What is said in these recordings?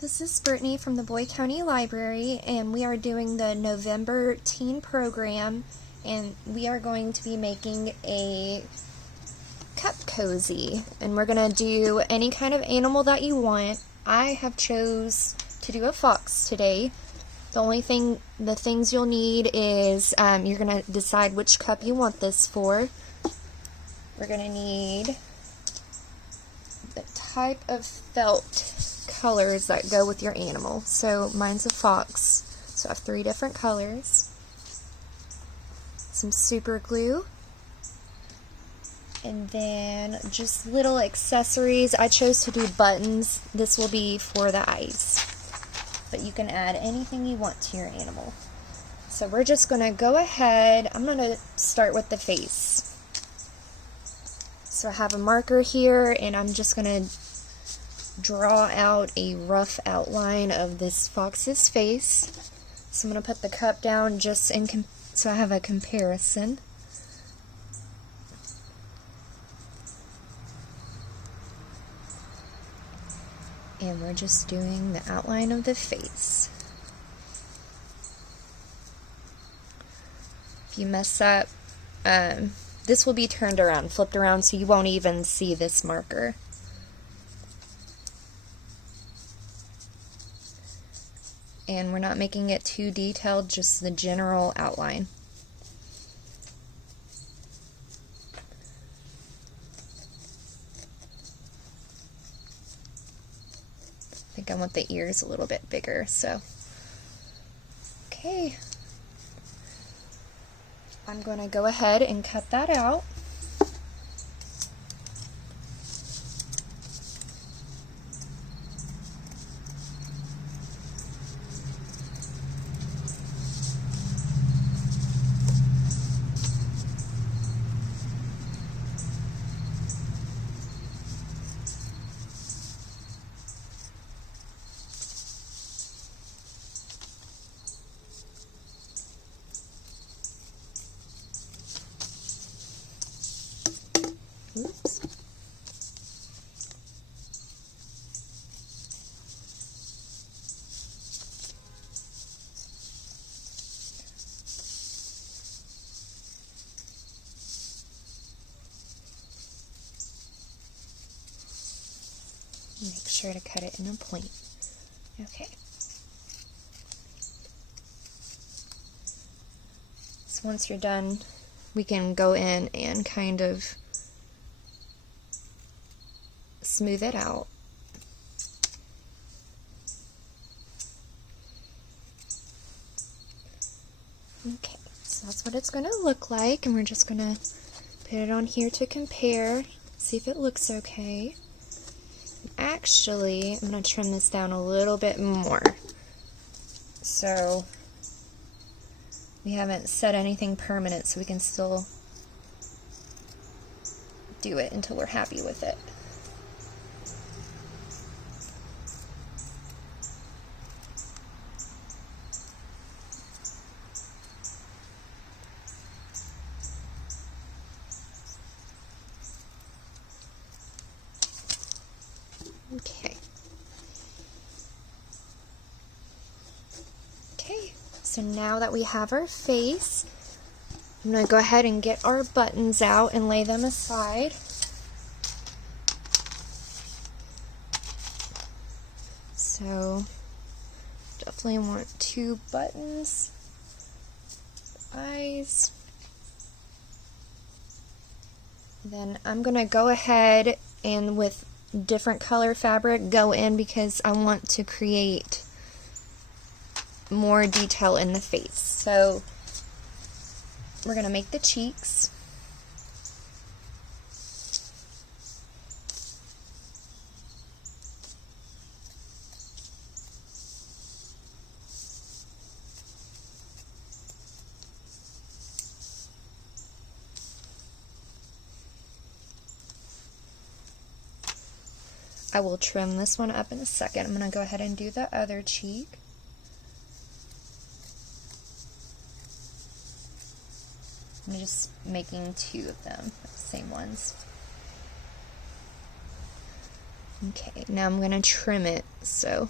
This is Brittany from the Boyd County Library, and we are doing the November teen program, and we are going to be making a cup cozy, and we're going to do any kind of animal that you want. I have chose to do a fox today. The things you'll need is you're going to decide which cup you want this for. We're going to need the type of felt colors that go with your animal. So mine's a fox, so I have 3 different colors. Some super glue, and then just little accessories. I chose to do buttons. This will be for the eyes, but you can add anything you want to your animal. So we're just going to go ahead. I'm going to start with the face. So I have a marker here, and I'm just going to draw out a rough outline of this fox's face. So I'm going to put the cup down just so I have a comparison. And we're just doing the outline of the face. If you mess up, this will be turned around, flipped around, so you won't even see this marker. And we're not making it too detailed, just the general outline. I think I want the ears a little bit bigger, so. Okay. I'm going to go ahead and cut that out. Oops. Make sure to cut it in a point. Okay. So once you're done, we can go in and kind of smooth it out. Okay, so that's what it's going to look like, and we're just going to put it on here to compare, see if it looks okay. Actually, I'm going to trim this down a little bit more. So we haven't set anything permanent, so we can still do it until we're happy with it. Okay. Okay, so now that we have our face, I'm going to go ahead and get our buttons out and lay them aside. So, definitely want 2 buttons, eyes. Then I'm going to go ahead and with different color fabric go in because I want to create more detail in the face. So we're going to make the cheeks. I will trim this one up in a second. I'm going to go ahead and do the other cheek. I'm just making 2 of them, same ones. Okay, now I'm going to trim it. So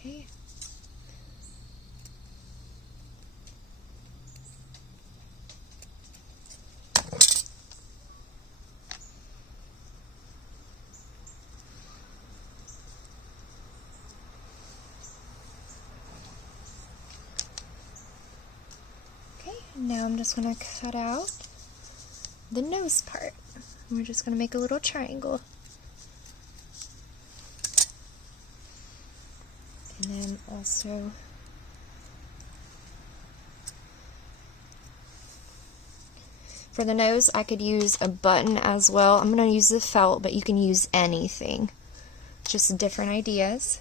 Okay. Okay, now I'm just going to cut out the nose part. We're just going to make a little triangle. And then also for the nose, I could use a button as well. I'm going to use the felt, but you can use anything. Just different ideas.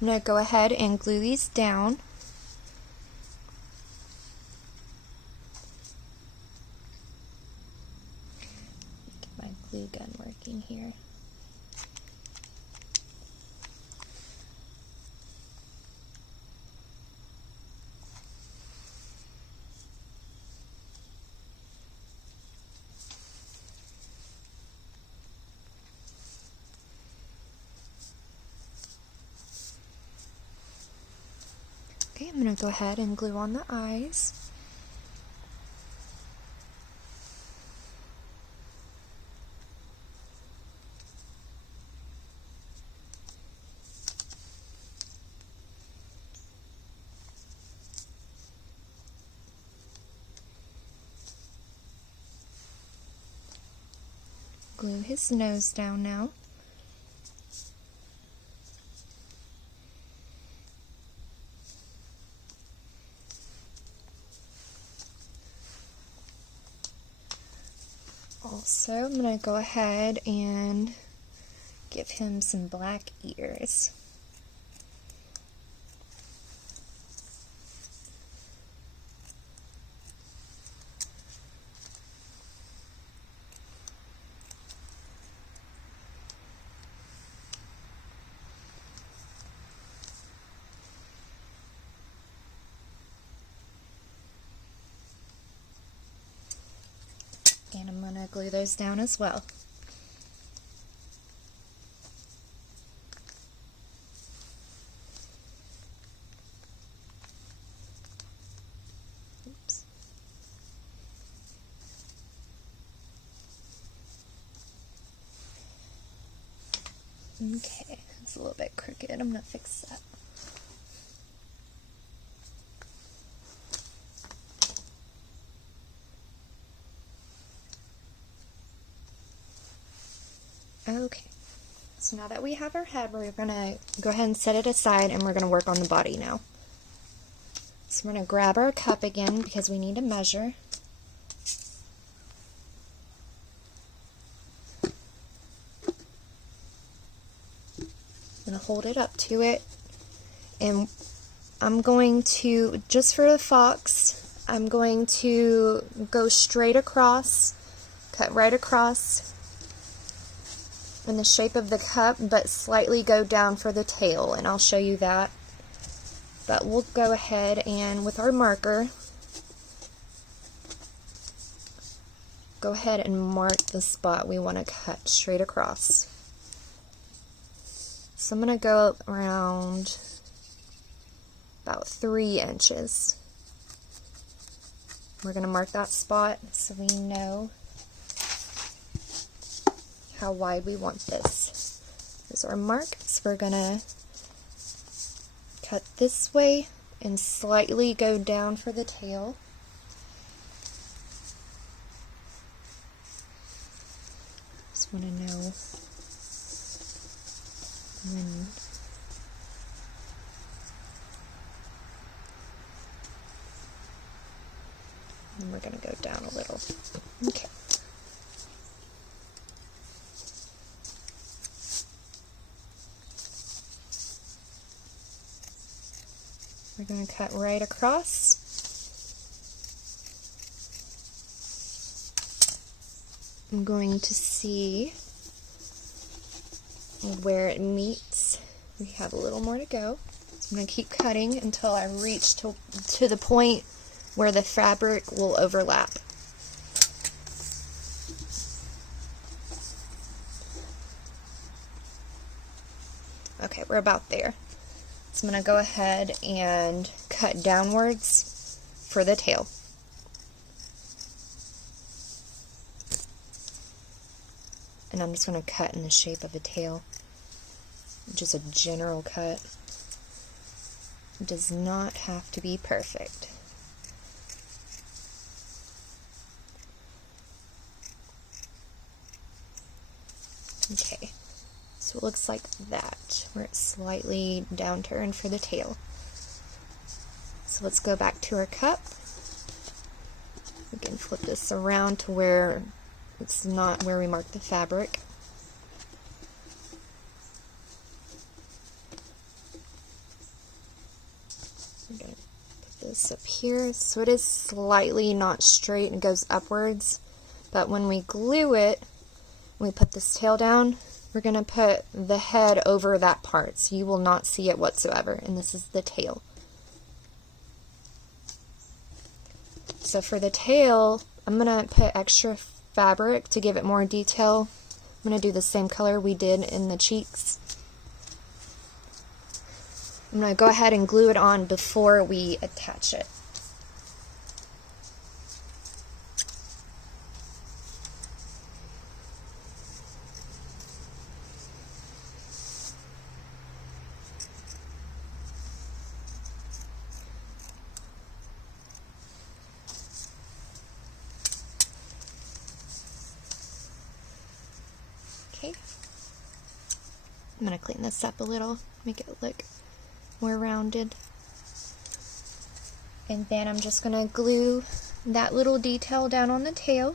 I'm going to go ahead and glue these down. Get my glue gun working here. Okay, I'm going to go ahead and glue on the eyes. Glue his nose down now. Also, I'm going to go ahead and give him some black ears. And I'm going to glue those down as well. Oops. Okay, it's a little bit crooked. I'm going to fix that. Okay, so now that we have our head, we're going to go ahead and set it aside, and we're going to work on the body now. So we're going to grab our cup again because we need to measure. I'm going to hold it up to it, and I'm going to, just for the fox, I'm going to go straight across, cut right across in the shape of the cup, but slightly go down for the tail, and I'll show you that. But we'll go ahead and with our marker, go ahead and mark the spot we want to cut straight across. So I'm going to go around about 3 inches. We're going to mark that spot so we know how wide we want this. There's our mark. So we're going to cut this way and slightly go down for the tail. Just want to know when. And we're going to go down a little. Okay. We're going to cut right across. I'm going to see where it meets. We have a little more to go. So I'm going to keep cutting until I reach to the point where the fabric will overlap. Okay, we're about there. So I'm going to go ahead and cut downwards for the tail. And I'm just going to cut in the shape of a tail. Just a general cut. It does not have to be perfect. Okay, so it looks like that, where it's slightly downturned for the tail. So let's go back to our cup. We can flip this around to where it's not where we marked the fabric. We're going to put this up here. So it is slightly not straight and goes upwards, but when we glue it, we put this tail down, we're going to put the head over that part, so you will not see it whatsoever, and this is the tail. So for the tail, I'm going to put extra fabric to give it more detail. I'm going to do the same color we did in the cheeks. I'm going to go ahead and glue it on before we attach it. Okay, I'm going to clean this up a little, make it look more rounded. And then I'm just going to glue that little detail down on the tail.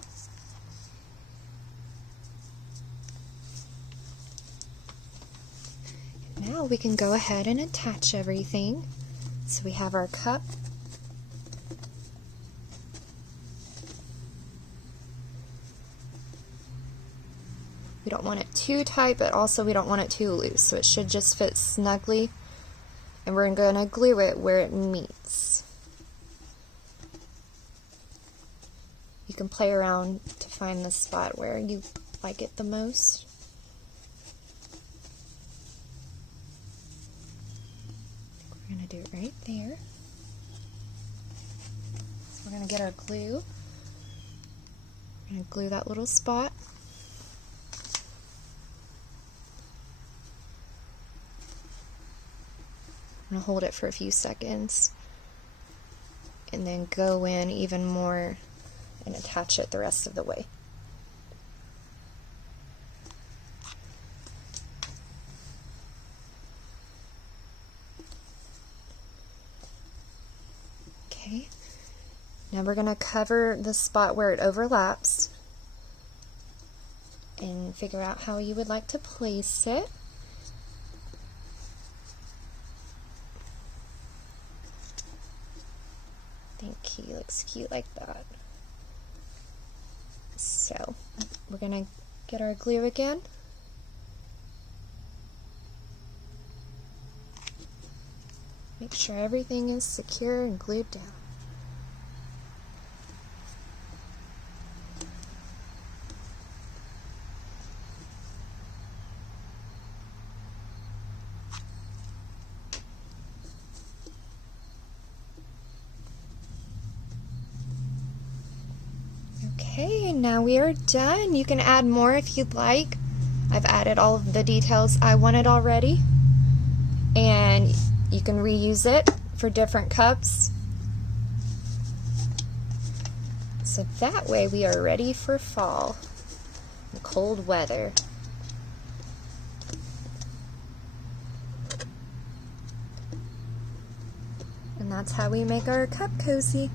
Now we can go ahead and attach everything. So we have our cup. We don't want it too tight, but also we don't want it too loose, so it should just fit snugly. And we're going to glue it where it meets. You can play around to find the spot where you like it the most. We're going to do it right there. So we're going to get our glue. We're going to glue that little spot. I'm going to hold it for a few seconds and then go in even more and attach it the rest of the way. Okay, now we're going to cover the spot where it overlaps and figure out how you would like to place it. I think he looks cute like that. So we're going to get our glue again. Make sure everything is secure and glued down. Okay, now we are done. You can add more if you'd like. I've added all of the details I wanted already. And you can reuse it for different cups. So that way we are ready for fall, the cold weather. And that's how we make our cup cozy.